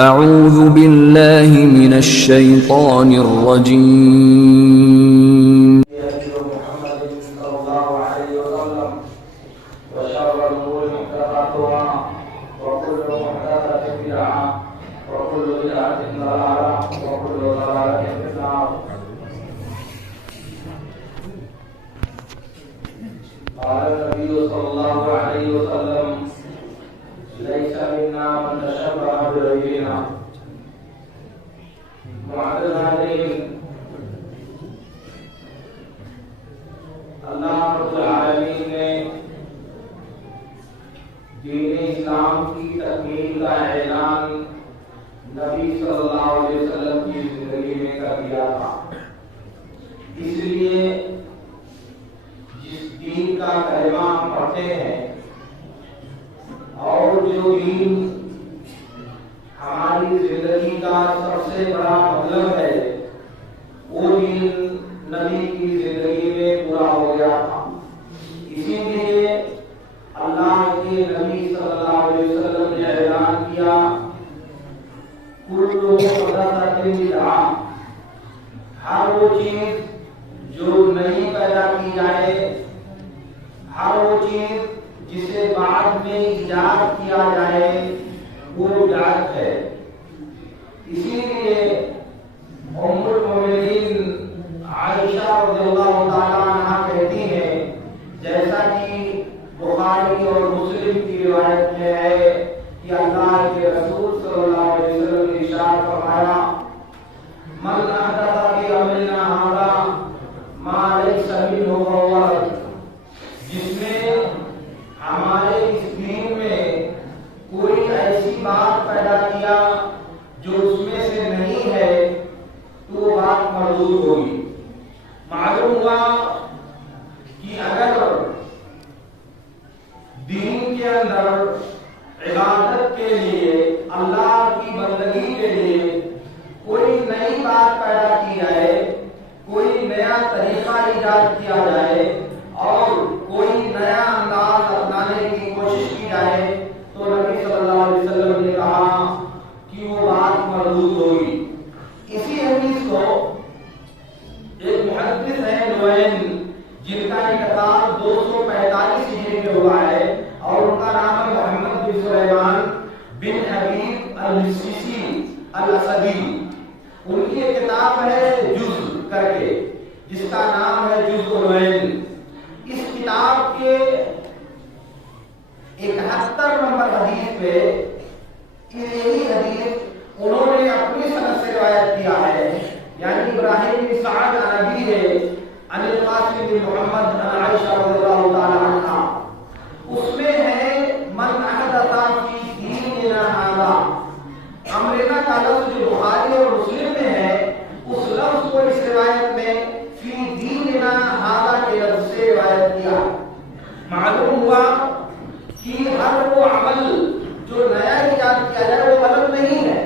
اعوذ باللہ من الشیطان الرجیم قال النبي صلى الله عليه وسلم ليس منا من تشبه بغيرنا. معزز حاضرین، اللہ رب العالمین نے دین اسلام کی تکمیل کا اعلان نبی صلی اللہ علیہ وسلم کی زندگی میں کر دیا تھا. اس لیے جس دین کا کلمہ ہم پڑھتے ہیں اور جو دین ہماری زندگی کا سب سے بڑا مطلب ہے، وہ دین نبی کی زندگی میں پورا ہو گیا تھا. اسی لیے اللہ کے نبی صلی اللہ علیہ وسلم نے اعلان کیا، کل محدثۃ بدعہ، ہر وہ چیز جو نئی پیدا کی جائے، ہر وہ چیز جسے بعد میں ایجاد کیا جائے، وہ بدعت ہے. اسی لیے ام المؤمنین عائشہ رضی اللہ تعالیٰ عنہا کہتی ہیں، جیسا کہ بخاری اور مسلم کی روایت میں ہے کہ اللہ کے رسول صلی اللہ علیہ وسلم نے ارشاد فرمایا، من احدث فی امرنا ھذا ما لیس منہ فہو رد. جس نے ہمارے اس دین میں کوئی ایسی بات پیدا کیا جو اس میں سے نہیں ہے تو وہ بات مردود ہوگی. معلوم ہوا کہ اگر دین کے اندر عبادت کے لیے، اللہ کی بندگی کے لیے کوئی نئی بات پیدا کی جائے، کوئی نیا طریقہ ایجاد کیا جائے اور کوئی نیا انداز اپنانے کی کوشش کی جائے، تو نبی صلی اللہ علیہ وسلم نے کہا کہ وہ بات مردود ہوگی. اسی حدیث کو ایک محدث ہے نوین، جن کا انتقال 245 ہجری میں ہوا ہے، اور ان کا نام ہے محمد بن سلیمان بن حبیب المصیصی الاسدی. ان کی ایک کتاب ہے جز کر کے، جس کا نام ہے جز نوین. اس کتاب کے 71 نمبر حدیث پہ یہی حدیث انہوں نے اپنی سند سے روایت کیا ہے، یعنی ابراہیم بن سعد عن ابیہ عن القاسم بن محمد عن عائشہ رضی اللہ تعالی عنہا. اس میں ہے من احدث فی دیننا ھذا. امرنا کا لفظ جو بخاری اور مسلم میں ہے، اس لفظ کو اس روایت میں فی دیننا ھذا کے لفظ سے روایت کیا. معلوم ہوا کہ ہر وہ عمل جو نیا ایجاد کیا جائے وہ غلط نہیں ہے،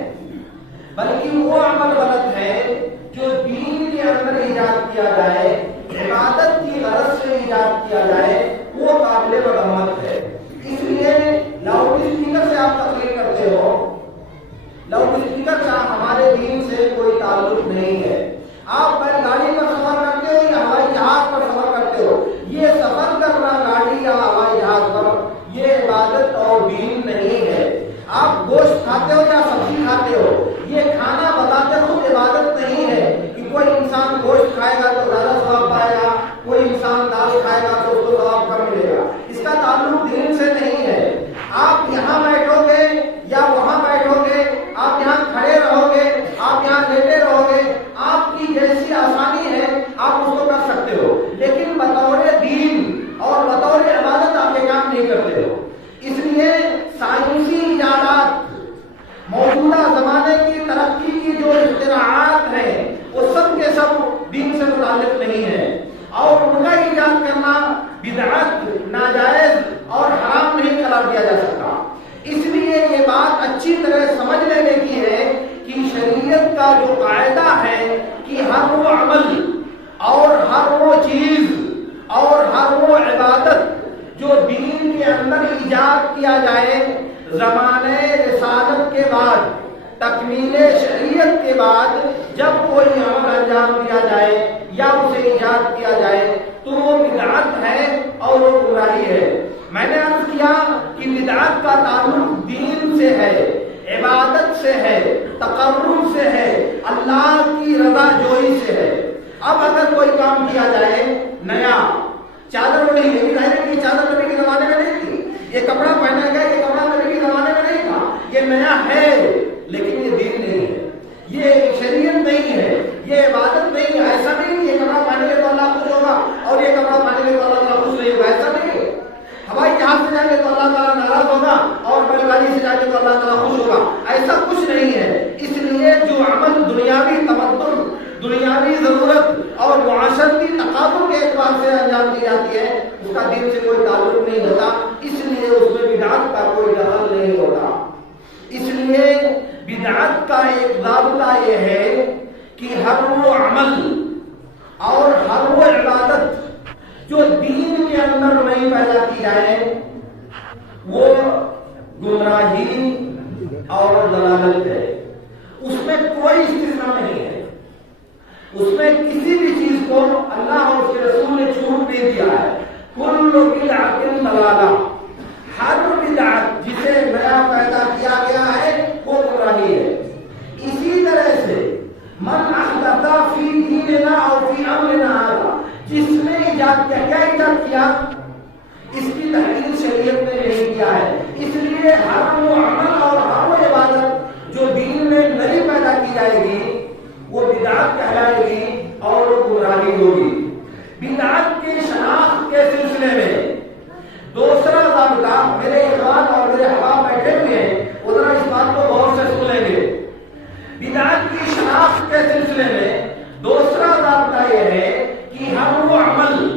بلکہ وہ عمل غلط ہے جو دین کے اندر ایجاد کیا جائے، عبادت کی غرض سے ایجاد کیا جائے، وہ قابل مذمت ہے. اس لیے لاؤڈ اسپیکر سے آپ تقریر کرتے ہو، لاؤڈ اسپیکر کا ہمارے دین سے کوئی تعلق نہیں ہے. آپ بیل گاڑی پر سفر کرتے ہو یا ہوائی جہاز پر سفر کرتے ہو، یہ سفر کرنا گاڑی یا ہوائی جہاز پر یہ عبادت اور دین نہیں ہے. آپ گوشت کھاتے ہو یا سبزی کھاتے ہو، یہ کھانا بتاتے خود عبادت نہیں ہے کہ کوئی انسان گوشت کھائے گا تو زیادہ ثواب پائے گا، کوئی انسان دال کھائے گا تو اس کو ثواب کم ملے گا. اس کا تعلق دین سے نہیں ہے. آپ یہاں بیٹھو گے یا وہاں بیٹھو گے، آپ یہاں کھڑے رہو گے، آپ یہاں لیٹے رہو گے، آپ کی جیسی آسانی ہے آپ اس کو کر سکتے ہو، لیکن بطور دین اور بطور عبادت آپ یہ کام نہیں کرتے ہو. اس لیے سائنسی ایجادات، موجودہ زمانے کی ترقی کی جو اختراعات ہیں، وہ سب کے سب دین سے متعلق نہیں ہے، اور ان کا ایجاد کرنا بدعت، ناجائز اور حرام نہیں قرار دیا جا سکتا. اس لیے یہ بات اچھی طرح سمجھ لینے کی ہے کہ شریعت کا جو قاعدہ ہے کہ ہر وہ عمل اور ہر وہ چیز اور ہر وہ عبادت جو دین کے اندر ایجاد کیا جائے زمانے رسالت کے بعد تکمیل شریعت کے بعد جب کوئی عمل انجام دیا جائے یا اسے ایجاد کیا جائے تو وہ بدعت ہے اور وہ گمراہی ہے۔ میں نے عرض کیا کہ بدعت کا تعلق دین سے ہے، عبادت سے ہے، تقرب سے ہے، اللہ کی رضا جوئی سے ہے۔ اب اگر کوئی کام کیا جائے نیا، چادر اڑی گئی، ظاہر ہے کہ چادر نبی کے زمانے میں نہیں تھی، یہ کپڑا پہنا گیا، یہ کپڑا نبی کے زمانے میں نہیں تھا، یہ نیا ہے لیکن یہ دین نہیں ہے، یہ شریعت نہیں ہے، یہ عبادت نہیں ہے۔ ایسا نہیں یہ کپڑا پہنے گے تو اللہ خوش ہوگا اور یہ کپڑا پہنے گے تو اللہ تعالیٰ خوش نہیں ہوگا، ایسا نہیں ہے۔ ہوائی جہاز سے جائیں گے تو اللہ تعالیٰ ناراض ہوگا اور بیل گاڑی سے جائیں گے تو اللہ تعالیٰ خوش ہوگا، ایسا کچھ نہیں ہے۔ اس لیے جو عمل دنیاوی تمدن، دنیاوی ضرورت اور معاشرتی تقاضوں کے اعتبار سے انجام دی جاتی ہے، اس کا دین سے کوئی تعلق نہیں ہوتا، اس لیے اس میں بدعت کا کوئی دخل نہیں ہوتا۔ اس لیے بدعت کا ایک ضابطہ یہ ہے کہ ہر وہ عمل اور ہر وہ عبادت جو دین کے اندر نہیں پیدا کی جائے وہ گمراہی اور ضلالت ہے، اس میں کوئی استثناء نہیں ہے، اس میں کسی بھی چیز کو اللہ اور اس کے رسول نے چھوٹ نہیں دیا ہے۔ کل بدعت ضلالہ، ہر بدعت جسے نیا پیدا کیا گیا ہے وہ گمراہی ہے۔ اسی طرح سے من احدث فی دیننا او فی امرنا ھذا، جس نے ایجاد کیا، کیا ایجاد کیا؟ اس کی تحلیل شریعت نے نہیں کیا ہے۔ اس لیے ہر وہ عمل اور ہر وہ عبادت جو دین میں نئی پیدا کی جائے گی وہ بدعت کہلائے گی اور وہ گمراہی ہوگی۔ بدعت کی شناخت کے سلسلے میں دوسرا ضابطہ، میرے اخوان اور میرے احباب بیٹھے ہوئے ہیں، وہ ذرا اس بات کو غور سے سن لیں گے۔ بدعت کی شناخت کے سلسلے میں دوسرا ضابطہ یہ ہے کہ ہر وہ عمل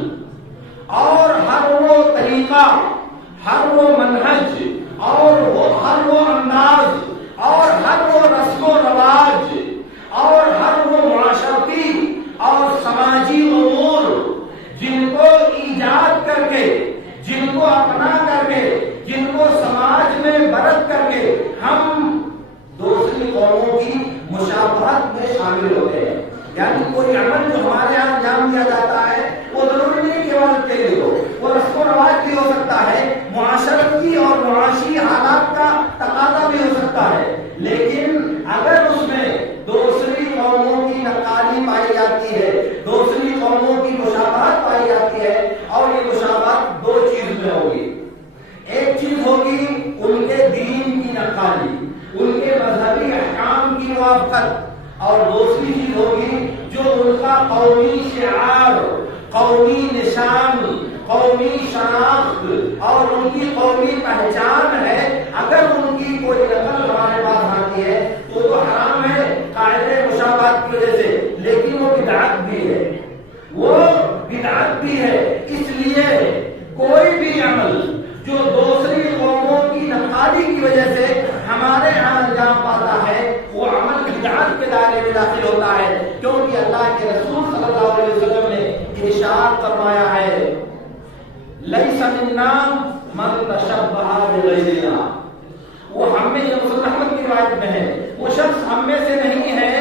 اور ہر وہ طریقہ، ہر وہ منہج اور ہر وہ انداز اور ہر وہ رسم و رواج اور ہر وہ معاشرتی اور سماجی امور جن کو ایجاد کر کے، جن کو اپنا کر کے، جن کو سماج میں برت کر کے ہم دوسری قوموں کی مشابہت میں شامل ہوتے ہیں۔ یعنی کوئی عمل جو ہمارے یہاں انجام دیا جاتا ہے وہ ضروری نہیں کہ عبادت کے لیے ہو، وہ رسم و رواج بھی ہو سکتا ہے، معاشرتی اور معاشی حالات کا تقاضا بھی ہو سکتا ہے، لیکن اگر اس میں دوسری قوموں کی نقالی پائی جاتی ہے، دوسری قوموں کی مشابہت پائی جاتی ہے، اور یہ مشابہت دو چیز میں ہوگی۔ ایک چیز ہوگی ان کے دین کی نقالی، ان کے مذہبی احکام کی موافقت، اور دوسری چیز ہوگی جو ان کا قومی شعار، قومی نشان، قومی شناخت اور ان کی قومی پہچان ہے، اگر ان کی کوئی نقل ہمارے پاس آتی ہے تو وہ حرام ہے قاعدے مشابہت کی وجہ سے، لیکن وہ بدعت بھی ہے، وہ بدعت بھی ہے۔ اس لیے کوئی بھی عمل جو دوسری قوموں کی نقالی کی وجہ سے ہمارے یہاں انجام پاتا ہے وہ عمل بدعت کے دائرے میں داخل ہوتا ہے، کیونکہ اللہ کے رسول صلی اللہ علیہ وسلم نے ارشاد فرمایا ہے لیس منا من تشبہ بغیرنا، وہ ہم میں، یہ مسلم احمد کی روایت میں ہے، وہ شخص ہم میں سے نہیں ہے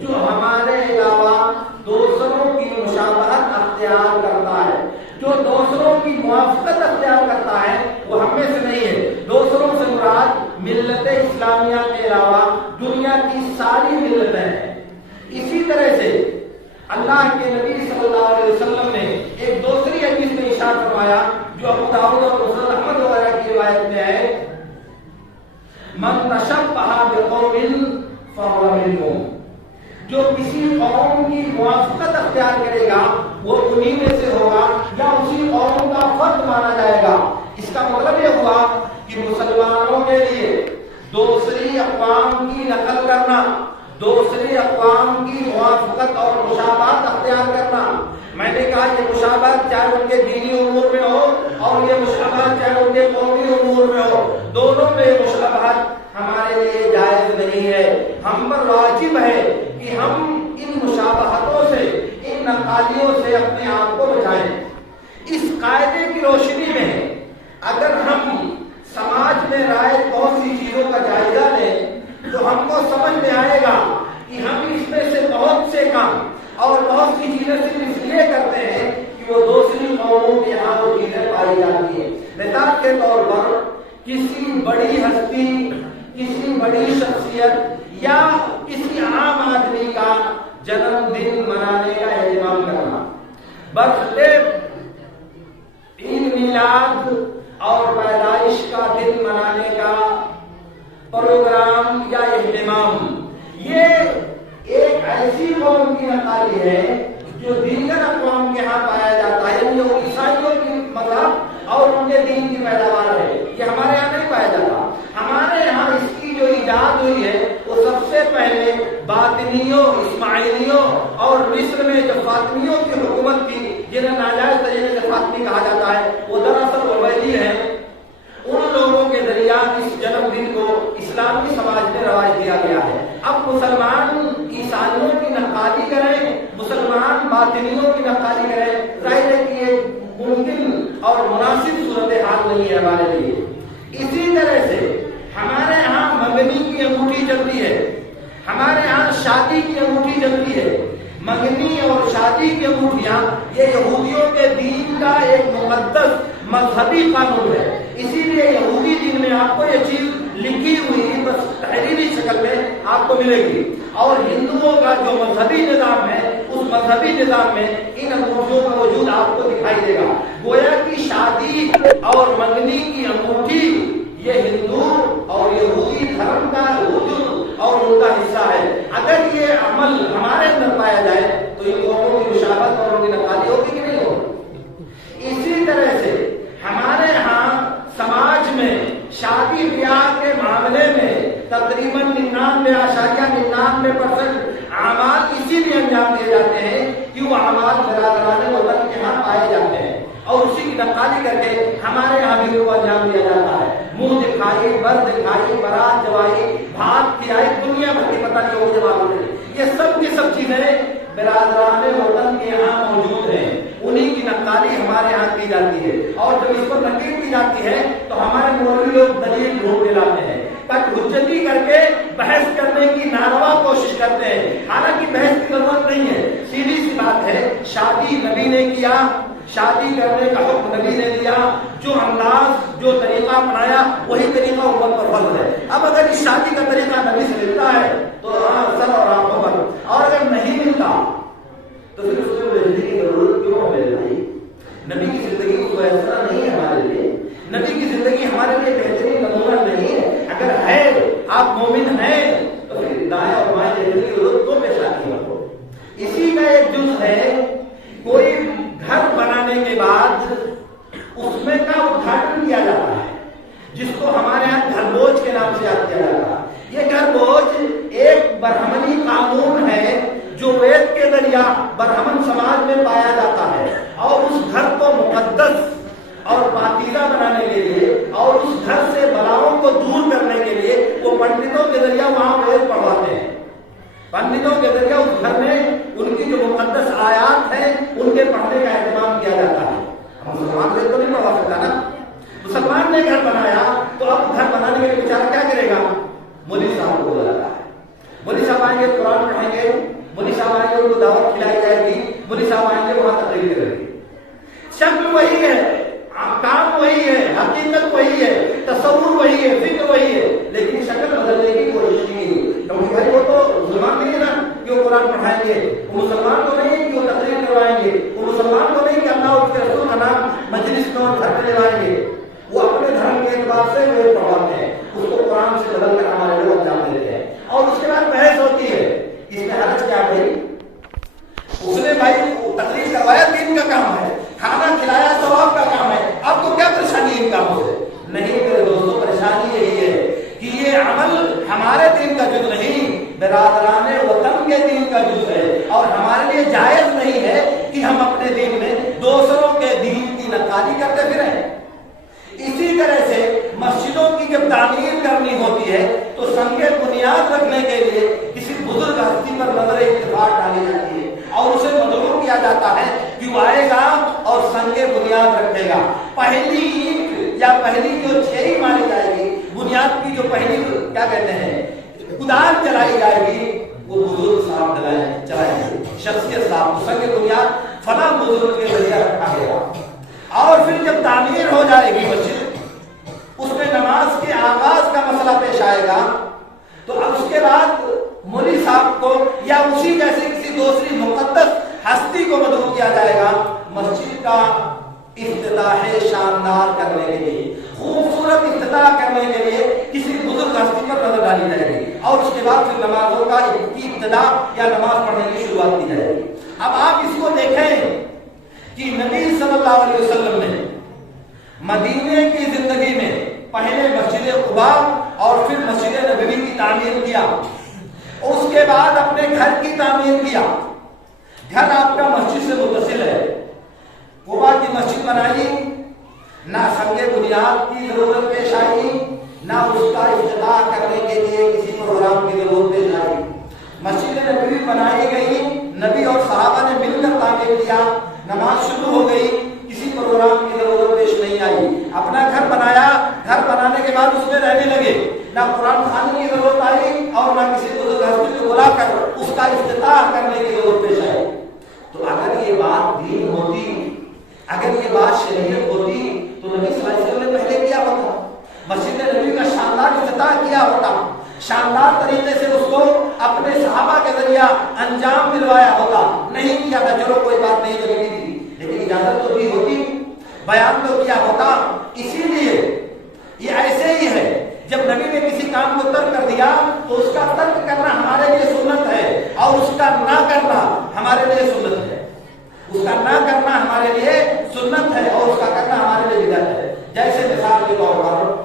جو ہمارے علاوہ دوسروں کی مشابہت اختیار کرتا ہے، جو دوسروں کی موافقت اختیار کرتا ہے وہ ہم میں سے نہیں ہے۔ دوسروں سے مراد ملت اسلامیہ کے علاوہ دنیا کی ساری ملتیں ہیں۔ اسی طرح سے اللہ کے نبی صلی اللہ علیہ وسلم نے ایک دوسری حدیث میں ارشاد فرمایا جو ابو داؤد اور مسند احمد وغیرہ کی روایت میں ہے، من تشبہ بقوم فهو منهم، جو کسی قوم کی موافقت اختیار کرے گا وہ انہی میں سے ہوگا یا اسی قوم کا فرد مانا جائے گا۔ اس کا مطلب یہ ہوا کہ مسلمانوں کے لیے دوسری اقوام کی نقل کرنا، دوسری اقوام کی موافقت اور مشابہت اختیار کرنا، میں نے کہا یہ مشابہت چاہے ان کے دینی امور میں ہو اور یہ مشابہت چاہے ان کے قومی امور میں ہو، دونوں میں مشابہت ہمارے لیے جائز نہیں ہے۔ ہم پر واجب ہے کہ ہم ان مشابہتوں سے، ان نقالیوں سے اپنے آپ کو بچائیں۔ اس قاعدے کی روشنی میں اگر ہم سماج میں رائج بہت سی چیزوں کا جائزہ لیں تو ہم کو سمجھ سمجھ میں آئے گا کہ ہم اس میں سے بہت سے کام اور بہت سی چیزیں صرف اس لیے کرتے ہیں کہ وہ دوسری قوموں کے یہاں وہ چیزیں پائی جاتی ہیں. مثال کے طور پر کسی بڑی ہستی، کسی بڑی شخصیت یا کسی عام آدمی کا جنم دن منانے کا اہتمام کرنا، برتھ ڈے، عید میلاد اور پیدائش کا دن منانے کا پروگرام یا اہتمام، یہ ایک ایسی قوم کی نقالی ہے جو دیگر اقوام کے ہاں پایا جاتا ہے. یہ عیسائیوں کی مذہب اور ان کے دین کی پیداوار ہے، یہ ہمارے یہاں نہیں پایا جاتا. ہمارے یہاں اس کی جو ایجاد ہوئی ہے وہ سب سے پہلے باطنیوں، اسماعیلیوں اور مصر میں جو فاطمیوں کی حکومت تھی، جنہیں ناجائز طریقے سے فاطمی کہا جاتا ہے، وہ دراصل عبیدی ہیں. ان لوگوں کے ذریعہ اس جنم دن کو اسلامی سماج میں رواج دیا گیا ہے. اب مسلمان عیسائیوں کی نقالی کریں، مسلمان باطنیوں کی نقالی کریں، ظاہر ہے کہ یہ ممکن اور مناسب صورتحال نہیں ہے ہمارے لیے. اسی طرح سے ہمارے ہاں منگنی کی انگوٹھی چلتی ہے، ہمارے ہاں شادی کی انگوٹھی چلتی ہے. منگنی اور شادی کی انگوٹھیاں یہ یہودیوں کے دین کا ایک مقدس مذہبی قانون ہے. اسی لیے یہودی دین میں آپ کو یہ چیز لکھی ہوئی بس تحریری شکل میں آپ کو ملے گی، اور ہندوؤں کا جو مذہبی نظام ہے اس مذہبی نظام میں ان انگوٹھیوں کا وجود آپ کو دکھائی دے گا. گویا کی شادی اور منگنی کی انگوٹھی یہ ہندو اور یہودی دھرم کا وجود اور ان کا حصہ ہے. اگر یہ عمل ہمارے اندر پایا جائے تو ان قوموں کی مشابہت اور ان کی نقالی ہوگی کہ نہیں ہوگی. اسی طرح سے ہمارے ہاں سماج میں شادی بیاہ کے معاملے میں تقریباً 99.99% اعمال اسی لیے انجام دیے جاتے ہیں کہ وہ اعمال برادران وطن کے یہاں پائے جاتے ہیں اور اسی کی نقالی کر کے ہمارے یہاں بھی وہ انجام دیا جاتا ہے. منہ دکھائی، بر دکھائی، بارات جوائی، بھات کھلائی، دنیا بھر کی پتہ نہیں ہوگی جواب میں. یہ سب کی سب چیزیں برادران وطن کے یہاں موجود ہیں، انہی کی نقالی ہمارے یہاں کی جاتی ہے. اور جب اس پر نقل کی جاتی ہے تو ہمارے مولوی لوگ دلیل ڈھونڈ کے لاتے ہیں، تک حجتی کر کے بحث کرنے کی ناروا کوشش کرتے ہیں. حالانکہ بحث کی ضرورت نہیں ہے، سیدھی سی بات ہے. شادی نبی نے کیا، شادی کرنے کا حکم نبی نے دیا، جو انداز جو طریقہ اپنایا وہی طریقہ امت پر فرض ہے. اب اگر اس شادی کا طریقہ نبی سے ملتا ہے تو سر اور آنکھوں پر، اور اگر نہیں ملتا تو پھر اس کو بھیجنے کی ضرورت کیوں ہے بھائی؟ نبی کی زندگی تو ایسا نہیں ہے ہمارے لیے، نبی کی زندگی ہمارے لیے بہترین نمونہ نہیں ہے. اگر ہے آپ مومن ہیں تو پھر دائیں اور بائیں دیکھنے کی ضرورت تو پیش آتی ہے. اسی کا ایک جز ہے، کوئی گھر بنانے کے بعد اس میں کا ادھاٹن کیا جاتا ہے جس کو ہمارے یہاں گھر بوجھ کے نام سے یاد کیا جاتا ہے. یہ گھر بوجھ ایک برہمنی قانون ہے جو وید کے ذریعہ برہمن سماج میں پایا جاتا ہے، اور اس گھر کو مقدس اور پاکیزہ بنانے کے لیے اور اس گھر سے بلاؤں کو دور کرنے کے لیے وہ پنڈتوں کے ذریعہ وہاں وید پڑھواتے ہیں. پنڈتوں کے ذریعہ اس گھر میں ان کی جو مقدس آیات ہیں ان کے پڑھنے کا اہتمام کیا جاتا ہے. مسلمان وید تو نہیں پڑھوا سکتا نا. مسلمان نے گھر بنایا تو اب گھر بنانے کے لیے بیچارہ کیا کرے گا؟ مولوی صاحب کو بلاتا ہے. مولوی صاحب آئیں گے، قرآن پڑھیں گے، مولوی صاحب آئیں گے، ان کو دعوت کھلائی جائے گی، مولوی صاحب آئیں گے، وہاں تقریر کریں گے. شکل وہی ہے، کام وہی ہے، حقیقت وہی ہے، تصور وہی ہے، فکر وہی ہے، لیکن شکل بدلنے کی کوشش نہیں ہے. کیونکہ بھائی وہ تو مسلمان نہیں ہے نا کہ وہ قرآن پڑھائیں گے، وہ مسلمان تو نہیں کہ وہ تقریر کروائیں گے، وہ مسلمان تو نہیں کہ اللہ اور اس کے رسول کا نام مجلس میں اور گھر میں لوائیں گے. وہ اپنے دھرم کے اعتبار سے وہ پڑھواتے ہیں، اس کو قرآن سے بدل کر ہمارے لوگ انجام دیتے ہیں. اور اس کے بعد بحث ہوتی ہے. اس میں حرج کیا بھائی؟ اس نے بھائی تقریر کروایا، دین کا کام ہے، کھانا کھلایا ثواب کا کام ہے، اب تو کیا پریشانی ان کاموں سے؟ نہیں میرے دوستوں، پریشانی یہی ہے کہ یہ عمل ہمارے دین کا جز نہیں، برادران وطن کے دین کا جز ہے، اور ہمارے لیے جائز نہیں ہے کہ ہم اپنے دین میں دوسروں کے دین کی نقالی کرتے پھریں. اسی طرح سے مسجدوں کی جب تعمیر کرنی ہوتی ہے تو سنگ بنیاد رکھنے کے لیے کسی بزرگ ہستی پر نظر اتفاق ڈالی جاتی ہے اور اسے مدعو کیا جاتا ہے کہ وہ آئے گا اور سنگ بنیاد رکھے گا. پہلی اینٹ یا پہلی جو چھری ماری جائے گی، بنیاد کی جو پہلی کیا کہتے ہیں کدال چلائی جائے گی وہ بزرگ صاحب چلائیں گے، شخصیت صاحب کو سنگ بنیاد فلاں بزرگ کے ذریعہ رکھا گیا۔ اور پھر جب تعمیر ہو جائے گی مسجد، اس میں نماز کے آغاز کا مسئلہ پیش آئے گا، تو اب اس کے بعد مولوی صاحب کو یا اسی جیسی کسی دوسری مقدس ہستی کو مدعو کیا جائے گا مسجد کا افتتاح شاندار کرنے کے لیے، خوبصورت افتتاح کرنے کے لیے کسی بزرگ ہستی پر نظر ڈالی جائے گی، اور اس کے بعد پھر نمازوں کا ابتدا یا نماز پڑھنے کی شروعات کی جائے گی۔ اب آپ اس کو دیکھیں کہ نبی صلی اللہ علیہ وسلم نے مدینے کی زندگی میں پہلے مسجد قباء اور پھر مسجد نبوی کی تعمیر کیا، اس کے بعد اپنے گھر کی تعمیر کیا۔ گھر آپ کا مسجد سے متصل ہے، قباء کی مسجد بنائی، نہ سنگ بنیاد کی ضرورت پیش آئی، نہ اس کا افتتاح کرنے کے لیے کسی پروگرام کی ضرورت پیش آئی۔ مسجد نبوی بنائی گئی، نبی اور صحابہ نے مل کر تعمیر کیا، نماز شروع ہو گئی، کسی پروگرام کی ضرورت پیش نہیں آئی۔ اپنا گھر بنایا، گھر بنانے کے بعد اس میں رہنے لگے، نہ قرآن خوانی کی ضرورت آئی اور نہ کسی بزرگ ہستی کو بلا کر اس کا افتتاح کرنے کی ضرورت پیش آئی۔ تو اگر یہ بات دین ہوتی، اگر یہ بات شریعت ہوتی تو نبی صلی اللہ علیہ وسلم نے پہلے کیا ہوتا، مسجد نبوی کا شاندار افتتاح کیا ہوتا، شاندار طریقے سے اس کو اپنے صحابہ کے ذریعہ انجام دلوایا ہوتا۔ نہیں کیا تھا، چلو کوئی بات نہیں ضروری تھی، لیکن اجازت تو دی ہوتی، بیان تو کیا ہوتا۔ اسی لیے یہ ایسے ہی ہے، جب نبی نے کسی کام کو ترک کر دیا تو اس کا ترک کرنا ہمارے لیے سنت ہے، اور اس کا نہ کرنا ہمارے لیے سنت ہے۔ اس کا نہ کرنا ہمارے لیے سنت ہے اور اس کا کرنا ہمارے لیے بدعت ہے۔ جیسے مثال کے طور پر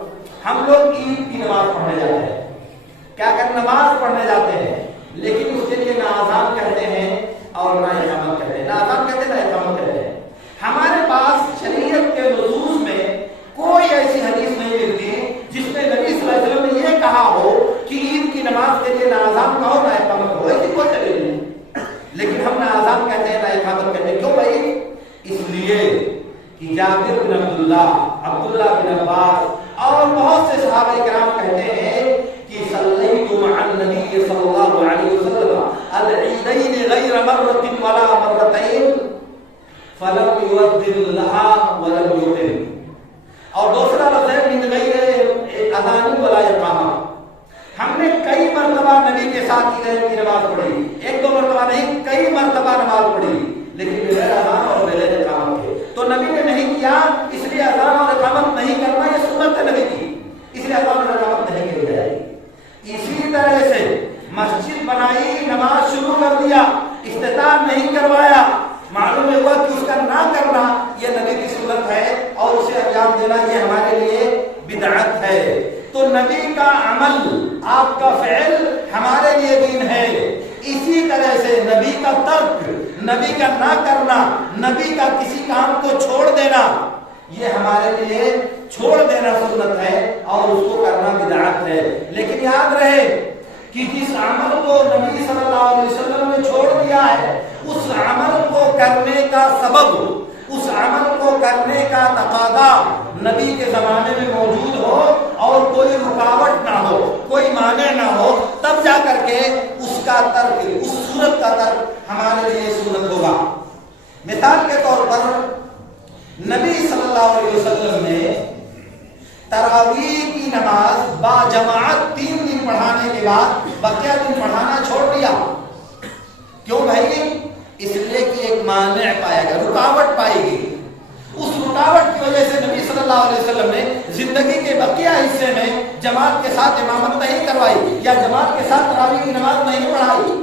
ہم لوگ عید کی نماز پڑھنے جاتے ہیں، کیا کر نماز پڑھنے جاتے ہیں، لیکن اس کے لیے نہ اذان کہتے ہیں اور نہ اقامت کہتے ہیں، نہ اذان کہتے ہیں نہ اقامت کہتے ہیں۔ ہمارے پاس شریعت کے نصوص میں کوئی ایسی حدیث نہیں ملتی جس میں نبی صلی اللہ علیہ وسلم نے یہ کہا ہو کہ عید کی نماز کے لیے نہ اذان کہو نہ اقامت کہو، ایسی کوئی دلیل نہیں۔ لیکن ہم نہ اذان کہتے ہیں نہ اقامت کہتے ہیں، کیوں بھائی؟ اس لیے کہ جابر بن عبداللہ بن عباس اور بہت سے صحابہ کرام کہتے ہیں کہ صلیت مع النبی صلی اللہ علیہ وسلم العیدین غیر مرۃ ولا مرتين فلم يؤذن لها ولم يقم، اور دوسرا لفظ ہے من غیر اذان ولا اقامہ۔ ہم نے کئی مرتبہ نبی کے ساتھ عید کی نماز پڑھی، ایک دو مرتبہ نہیں، کئی مرتبہ نماز پڑھی، لیکن بغیر اذان اور بغیر اقامت کے۔ تو نبی نے نہیں کیا، اس لیے اذان اور اقامت نہیں کرنا یہ سنت ہے نبی کی، اس لیے اذان اور اقامت نہیں کی جائے گی۔ اسی طرح سے مسجد بنائی، نماز شروع کر دیا، افتتاح نہیں کروایا، معلوم ہوا کہ اس کا نہ کرنا یہ نبی کی سنت ہے اور اسے انجام دینا یہ ہمارے لیے بدعت ہے۔ تو نبی کا عمل، آپ کا فعل ہمارے لیے دین ہے۔ اسی طرح سے نبی کا ترک، نبی کا نہ کرنا، نبی کا کسی کام کو چھوڑ دینا، یہ ہمارے لیے چھوڑ دینا سنت ہے اور اس کو کرنا بدعت ہے۔ لیکن یاد رہے کہ جس عمل کو نبی صلی اللہ علیہ وسلم نے چھوڑ دیا ہے، اس عمل کو کرنے کا سبب، اس عمل کو کرنے کا تقاضا نبی کے زمانے میں موجود ہو اور کوئی رکاوٹ نہ ہو، کوئی مانع نہ ہو، تب جا کر کے اس کا ترک، اس صورت کا ترک ہمارے لیے سنت ہوگا۔ مثال کے طور پر نبی صلی اللہ علیہ وسلم نے تراویح کی نماز با جماعت 3 دن پڑھانے کے بعد بقیہ دن پڑھانا چھوڑ دیا۔ کیوں بھائی؟ اس لیے کہ ایک مانع پایا گیا، رکاوٹ پائی گئی۔ اس رکاوٹ کی وجہ سے نبی صلی اللہ علیہ وسلم نے زندگی کے بقیہ حصے میں جماعت کے ساتھ امامت نہیں کروائی یا جماعت کے ساتھ تراویح کی نماز نہیں پڑھائی۔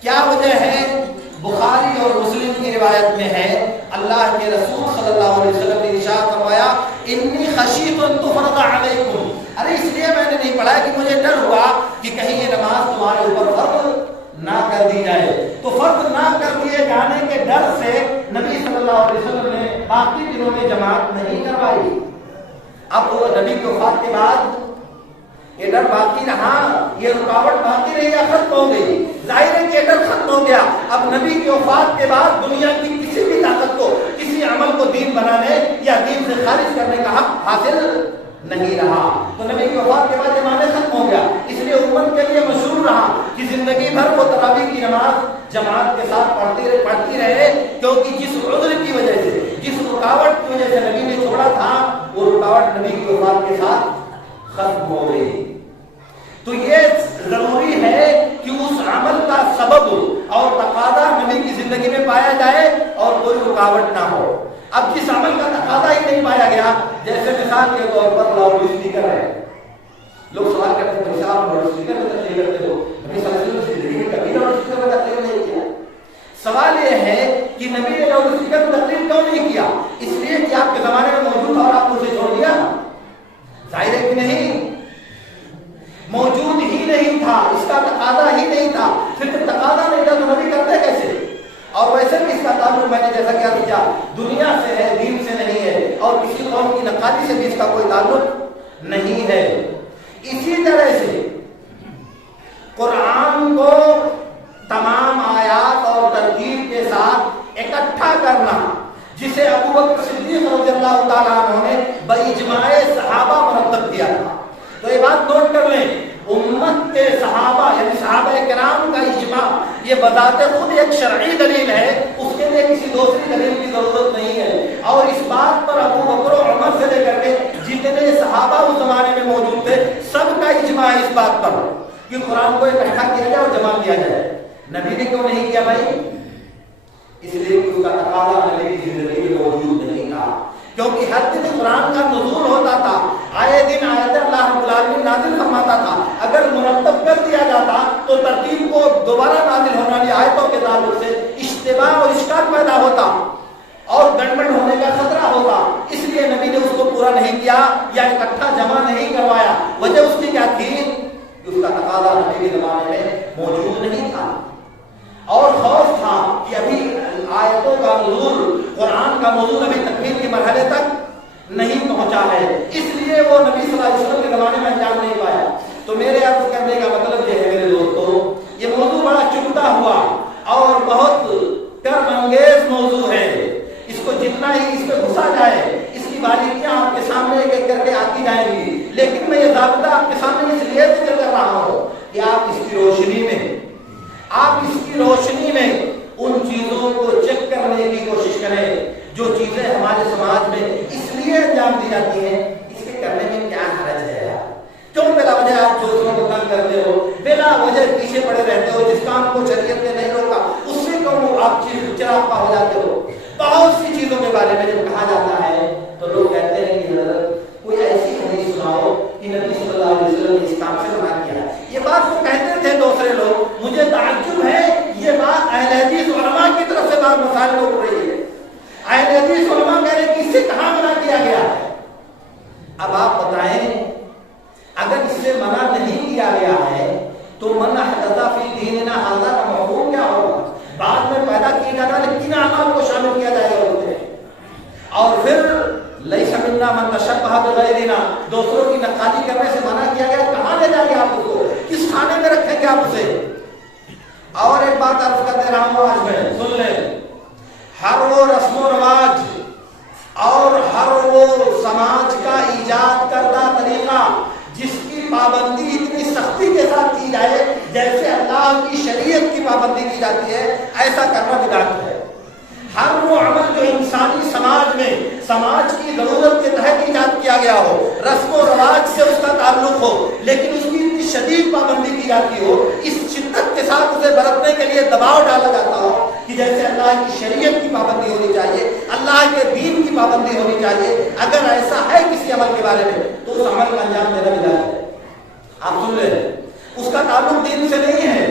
کیا وجہ ہے؟ بخاری اور مسلم کی روایت میں ہے، اللہ کے رسول صلی اللہ علیہ وسلم نے ارشاد فرمایا، انی خشیت ان تفرض علیکم، ارے اس لیے میں نے نہیں پڑھا کہ مجھے ڈر ہوا کہ کہیں یہ نماز تمہارے اوپر فرض نہ کر دی جائے۔ تو فرض نہ کر دیے جانے کے ڈر سے نبی صلی اللہ علیہ وسلم نے باقی دنوں میں جماعت نہیں کروائی۔ اب وہ نبی کی وفات کے بعد یہ ڈر باقی رہا، یہ رکاوٹ باقی رہی یا ختم ہو گئی؟ ظاہر ہے کہ یہ ڈر ختم ہو گیا۔ اب نبی کی وفات کے بعد دنیا کی کسی بھی طاقت کو کسی عمل کو دین بنانے یا دین سے خارج کرنے کا حق حاصل نہیں رہا. تو نبی کی وفات کے بعد یہ معنی ختم ہو گیا. اس لیے امت کے لیے مشہور رہا کہ زندگی بھر وہ تراویح کی نماز جماعت کے ساتھ پڑھتی رہے, کیونکہ جس عذر کی وجہ سے, جس رکاوٹ کی وجہ سے نبی نے چھوڑا تھا, وہ رکاوٹ نبی کی وفات کے ساتھ ختم ہو گئی. تو یہ ضروری ہے کہ اس عمل کا سبب اور تقاضا نبی کی زندگی میں پایا جائے اور کوئی رکاوٹ نہ ہو. اب جس عمل کا تقاضا ہی نہیں پایا گیا, جیسے مثال کے طور پر لاؤڈ اسپیکر ہے, لوگ سوال کرتے ہیں صاحب لاؤڈ اسپیکر میں تقریر کرتے ہو, نبی صلی اللہ علیہ وسلم زندگی میں کبھی لاؤڈ اسپیکر میں تقریر نہیں کیا. سوال یہ ہے کہ نبی نے لاؤڈ اسپیکر میں تقریر کیوں نہیں کیا؟ اس لیے کہ آپ کے زمانے میں موجود تھا اور آپ نے اسے چھوڑ دیا. ظاہر ہے کہ نہیں, موجود ہی نہیں تھا, اس کا تقاضا ہی نہیں تھا. پھر جب تقاضا نہیں تھا تو نبی کرتے کیسے؟ اور ویسے بھی اس کا تعلق میں نے جیسا کیا دنیا سے ہے, دین سے نہیں ہے, اور کسی قوم کی نقالی سے بھی اس کا کوئی تعلق نہیں ہے. اسی طرح سے قرآن کو تمام آیات اور ترتیب کے ساتھ اکٹھا کرنا, جسے ابو بکر صدیق رضی اللہ تعالیٰ عنہ نے باجماع صحابہ مرتب کیا تھا. تو یہ بات نوٹ کر لیں, امت کے صحابہ یعنی صحابہ کرام کا اجماع یہ بذات خود ایک شرعی دلیل ہے, اس کے لیے کسی دوسری دلیل کی ضرورت نہیں ہے. اور اس بات پر ابو بکر و عمر سے لے کر کے جتنے صحابہ اس زمانے میں موجود تھے سب کا اجماع اس بات پر کہ قرآن کو اکٹھا کیا جائے اور جمع کیا جائے. نبی نے کیوں نہیں کیا بھائی؟ اس لیے کہ اس کا تقاضا نبی کی زندگی میں موجود نہیں تھا, کیونکہ ہر دن قرآن کا نزول ہوتا تھا, آئے دن آیت اللہ رب العالمین نازل فرماتا تھا. اگر مرتب کر دیا جاتا تو ترتیب کو دوبارہ نازل ہونے والی آیتوں کے تعلق سے اشتباہ اور اشکال پیدا ہوتا اور گڑبڑ ہونے کا خطرہ ہوتا. اس لیے نبی نے اس کو پورا نہیں کیا یا اکٹھا جمع نہیں کروایا. وجہ اس کی کیا تھی کہ اس کا تقاضا نبی کے زمانے میں موجود نہیں تھا, اور خوف تھا کہ ابھی آیتوں کا نزول, قرآن کا نزول ابھی تکمیل کے مرحلے تک نہیں پہنچا ہے. اس لیے وہ نبی صلی اللہ علیہ وسلم کے زمانے میں انجام نہیں پایا. تو میرے عرض کرنے کا مطلب یہ ہے میرے دوستو, یہ موضوع بڑا چبھتا ہوا اور بہت کرم انگیز موضوع ہے. اس کو جتنا ہی اس پہ گھسا جائے اس کی باریکیاں آپ کے سامنے ایک ایک کر کے آتی جائیں گی, لیکن میں یہ ضابطہ آپ کے سامنے اس لیے ذکر کر رہا ہوں کہ آپ اس کی روشنی میں ان چیزوں کو چیک کرنے کی کوشش کریں جو چیزیں ہمارے سماج میں اس لیے انجام دی جاتی ہیں. اس کے کرنے میں کیا حرج ہے؟ کیوں بلا وجہ آپ دوسروں کو تنگ کرتے ہو, بلا وجہ پیچھے پڑے رہتے ہو, جس کام کو شریعت نے نہیں روکا اس سے کیوں آپ چیز چراغ ہو جاتے ہو؟ بہت سی چیزوں کے بارے میں جب کہا جاتا ہے تو لوگ کہتے ہیں کہ حضرت کوئی ایسی حدیث سناؤ کہ نبی صلی اللہ علیہ وسلم نے اس کام سے منع کیا. یہ بات وہ کہتے تھے دوسرے لوگ. مجھے تعجب ہے یہ بات اہل حدیث علماء کی طرف سے بات مسائل کو اٹھ رہی ہے. اہل حدیث علماء کہہ رہے ہیں کہ اس سے کہاں منع کیا گیا ہے؟ اب آپ بتائیں, اگر اس سے منع نہیں کیا گیا ہے تو من احدث فی دیننا ھذا کا مفہوم کیا ہوگا؟ بعد میں پیدا کیے جانے والے کن اعمال کو شامل کیا جائے گا ہوتے ہیں. اور پھر لیس منا من تشبہ بغیرنا, دوسروں کی نقالی کرنے سے منع کیا گیا. کہاں لے جائیں گے آپ اس کو؟ کس خانے میں رکھیں گے آپ اسے؟ اور ایک بات عرض کرتے رہا ہوں, آج میں سن لیں, ہر وہ رسم و رواج اور ہر وہ سماج کا ایجاد کردہ طریقہ جس کی پابندی اتنی سختی کے ساتھ کی جائے جیسے اللہ کی شریعت کی پابندی کی جاتی ہے, ایسا کرنا بدعت ہے. ہر وہ عمل جو انسانی سماج میں سماج کی ضرورت کے تحت ایجاد کیا گیا ہو, رسم و رواج سے اس کا تعلق ہو, لیکن اس کی اتنی شدید پابندی کی جاتی ہو, اس شدت کے ساتھ اسے برتنے کے لیے دباؤ ڈالا جاتا ہو کہ جیسے اللہ کی شریعت کی پابندی ہونی چاہیے, اللہ کے دین کی پابندی ہونی چاہیے, اگر ایسا ہے کسی عمل کے بارے میں تو اس عمل کا انجام دینا بدعت ہے. آپ سن لیں, اس کا تعلق دین سے نہیں ہے,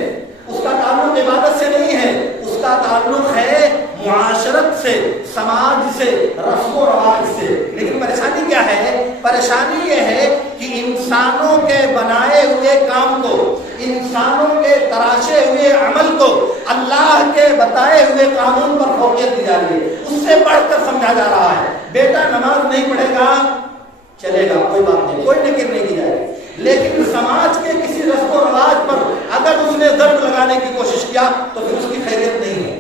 اس کا تعلق عبادت سے نہیں ہے, اس کا تعلق ہے معاشرت سے, سماج سے, رسم و رواج سے. لیکن پریشانی کیا ہے؟ پریشانی یہ ہے کہ انسانوں کے بنائے ہوئے کام کو, انسانوں کے تراشے ہوئے عمل کو اللہ کے بتائے ہوئے قانون پر فوقیت دی جا رہی ہے, اس سے بڑھ کر سمجھا جا رہا ہے. بیٹا نماز نہیں پڑھے گا چلے گا, کوئی بات نہیں, کوئی نکر نہیں کی جائے گی, لیکن سماج کے کسی رسم و رواج پر اگر اس نے ضرب لگانے کی کوشش کیا تو پھر اس کی خیریت نہیں ہے,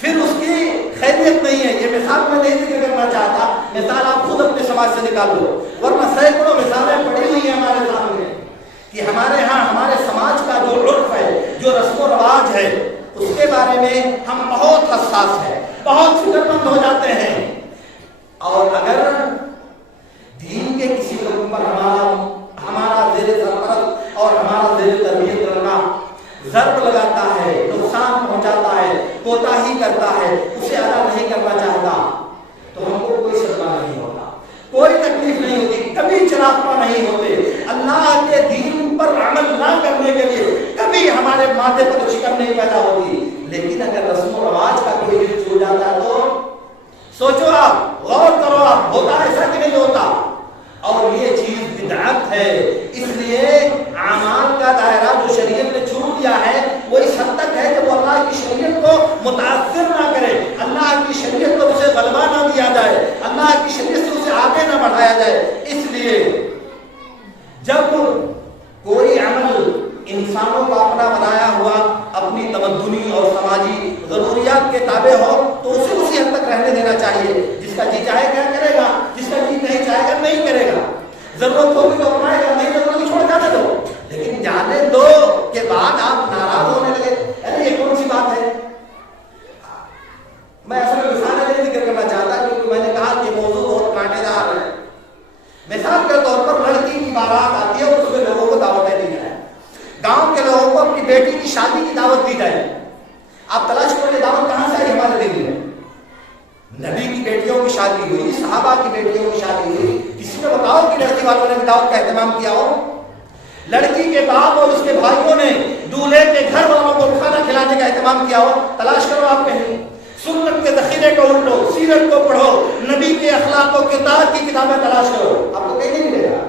پھر اس کی خیریت نہیں ہے. یہ مثال میں نہیں ذکر کرنا چاہتا, مثال آپ خود اپنے سماج سے نکال لو, ورنہ سینکڑوں مثالیں پڑی ہوئی ہیں ہمارے سامنے کہ ہمارے ہاں ہمارے سماج کا جو عرف ہے, جو رسم و رواج ہے, اس کے بارے میں ہم بہت حساس ہیں, بہت فکر مند ہو جاتے ہیں. اور اگر دین کے کسی لوگوں پر ہمارا زیر سرپرست اور ہمارا زیر تربیت کرنا ضرب لگاتا ہے, نقصان پہنچاتا ہے, کوتاہی کرتا ہے, اسے ادا نہیں کرنا چاہتا, تو ہم کو کوئی صدمہ نہیں ہوتا, کوئی تکلیف نہیں ہوتی, کبھی چراغاں نہیں ہوتے. اللہ کے دین پر عمل نہ کرنے کے لیے کبھی ہمارے ماتھے پر شکن نہیں پیدا ہوتی. لیکن اگر رسم و رواج کا کوئی دل چھو جاتا ہے تو سوچو, آپ غور کرو, آپ ہوتا ایسا کہ نہیں ہوتا. اور یہ چیز بدعت ہے. اس لیے اعمال کا دائرہ جو شریعت نے چھوڑ دیا ہے وہ اس حد تک ہے کہ وہ اللہ کی شریعت کو متاثر نہ کرے, اللہ کی شریعت کو اسے غلبہ نہ دیا جائے, اللہ کی شریعت سے اسے آگے نہ بڑھایا جائے. اس لیے جب کوئی عمل انسانوں کا اپنا بنایا ہوا اپنی تمدنی اور سماجی ضروریات کے تابع ہو تو اسے اسی حد تک رہنے دینا چاہیے. جس کا جی چاہے گا کرے گا, جس کا جی نہیں چاہے گا نہیں کرے گا. ضرورت ہوگی تو اپنائے گا, نہیں ضرورت ہوگی چھوڑ جانے دو. لیکن جانے دو کے بعد آپ ناراض ہونے لگے, ارے یہ کون سی بات ہے. میں اصل میں مثال نہیں ذکر کرنا چاہتا کیونکہ میں نے کہا کہ موضوع بہت کانٹے دار ہے. مثال کے طور پر لڑکی کی بارات آتی ہے اور اس میں لوگوں کو دعوتیں دی جائیں, گاؤں کے لوگوں کو اپنی بیٹی کی شادی کی دعوت دی جائے. آپ تلاش کرو یہ دعوت کہاں سے آئی ہمارے دل میں. نبی کی بیٹیوں کی شادی ہوئی, صحابہ کی بیٹیوں کی شادی ہوئی, کسی نے بتاؤ کہ لڑکی والوں نے دعوت کا اہتمام کیا ہو. لڑکی کے باپ اور اس کے بھائیوں نے دولہے کے گھر والوں کو کھانا کھلانے کا اہتمام کیا ہو. تلاش کرو آپ کہیں, سنت کے ذخیرے کو الٹو, سیرت کو پڑھو, نبی کے اخلاق و کردار کی کتابیں تلاش کرو, آپ کو کہیں نہیں ملے گا,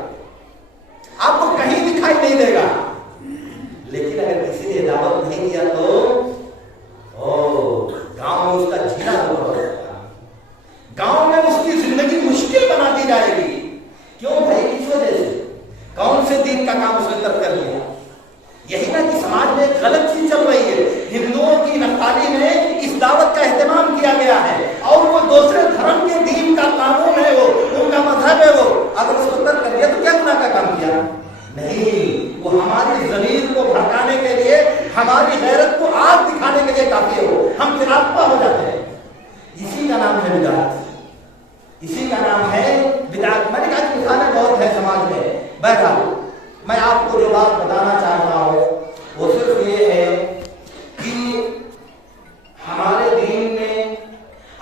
آپ کو کہیں دکھائی نہیں دے گا. لیکن اگر کسی نے دعوت نہیں کیا تو گاؤں میں اس کا جینا ہو جائے گا, گاؤں میں اس کی زندگی مشکل بنا دی جائے گی. کیوں بھائی, کس وجہ سے, کون سے دین کا کام اس نے ترک کر لیا. یہی نا کہ سماج میں ایک غلط چیز چل رہی ہے. ہندوؤں کی نقالی میں اس دعوت کا اہتمام کیا گیا ہے اور وہ دوسرے دھرم کے دین کا قانون ہے, وہ ان کا مذہب ہے, وہ اگر اس کو ترک کر دیا تو کیا گناہ کا کام کیا. نہیں, وہ ہماری زمین کو بھڑکانے کے لیے, ہماری غیرت کو آگ دکھانے کے لیے کافی ہے. وہ ہم چراغ ہو جاتے ہیں. اسی کا نام ہے بدعت, اسی کا نام ہے بدعت. میں نے کہا کہ مثالیں بہت ہیں سماج میں. بہرحال میں آپ کو جو بات بتانا چاہ رہا ہوں وہ صرف یہ ہے کہ ہمارے دین میں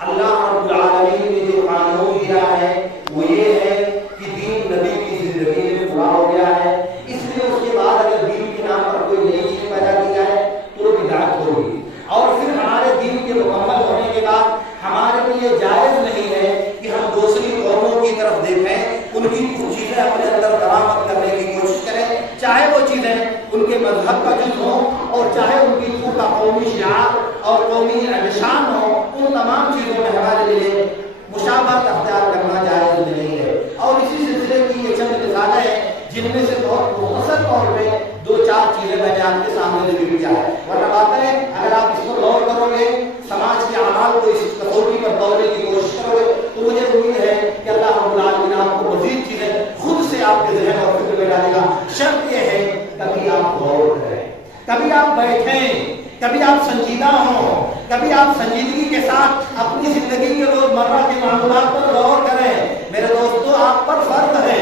اللہ رب العالمین نے جو قانون دیا ہے وہ یہ ہے کہ دین نبی کی زندگی میں پورا ہو گیا ہے. اس لیے اس کے بعد اگر دین کے نام پر کوئی نئی چیز پیدا کی جائے تو بدعت ہوگی. اور پھر ہمارے دین کے مکمل ہونے کے بعد ہمارے لیے جائز نہیں ہے کہ ہم دوسری قوموں کی طرف دیکھیں, ان کی کچھ چیزیں اپنے اندر برآمد کرنے کی کوشش کریں, چاہے وہ چیزیں ان کے مذہب کا جز ہو اور چاہے ان کی تو کا قومی شعار اور قومی نشان ہو. ان تمام چیزوں میں ہمارے لیے مشابہت اختیار کرنا جائز نہیں ہے. اور اسی سلسلے کی یہ چند مثالیں ہیں جن میں سے بہت مختصر طور پہ 2-4 چیزیں میں نے آپ کے سامنے ذکر کیا ہے. ورنہ بات ہے اگر آپ اس پر غور کرو گے, سماج کے اعمال کو اس کسوٹی پر توڑنے کی کوشش کرو گے تو مجھے امید ہے کہ اللہ رب العالمین آپ کو مزید چیزیں خود سے آپ کے ذہن اور فکر میں ڈالے گا. شرط یہ ہے کبھی آپ غور کریں, کبھی آپ بیٹھیں, کبھی آپ سنجیدہ ہوں, کبھی آپ سنجیدگی کے ساتھ اپنی زندگی کے روزمرہ کے معاملات پر غور کریں. میرے دوستو, آپ پر فرض ہے,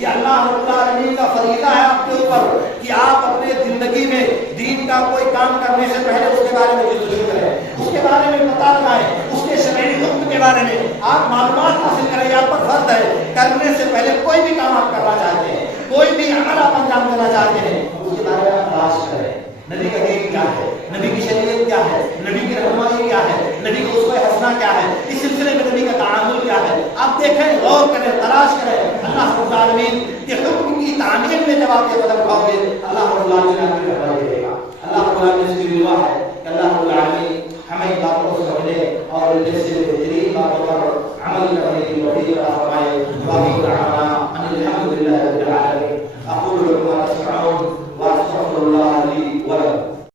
یہ اللہ رب العالمین کا فریضہ ہے آپ کے اوپر کہ آپ اپنے زندگی میں دین کا کوئی کام کرنے سے پہلے اس کے بارے میں جستجو کریں, اس کے بارے میں پتہ لگائیں, اس کے شرعی حکم کے بارے میں آپ معلومات حاصل کریں. آپ پر فرض ہے کرنے سے پہلے کوئی بھی کام آپ کرنا چاہتے ہیں, کوئی بھی عمل آپ انجام دینا چاہتے ہیں, اس کے بارے میں تلاش کریں. نبی کا دین کیا ہے, نبی کی شریعت کیا ہے, نبی کی رہنمائی کیا ہے, نبی کا اسوہ حسنہ کیا ہے, اس سلسلے میں نبی کا تعامل کیا ہے. آپ دیکھیں, غور کریں, تلاش کریں. اللہ رب العالمین کے حکم کی تعمیر میں جب آپ یہ قدم اٹھاؤ گے اللہ رب العالمین آپ کی رہنمائی دے گا. اللہ رب العالمین سے بھی دعا ہے کہ اللہ رب العالمین ہمیں ان باتوں کو سمجھنے اور ان سے بہترین باتوں پر عمل کرنے کی توفیق عطا فرمائے.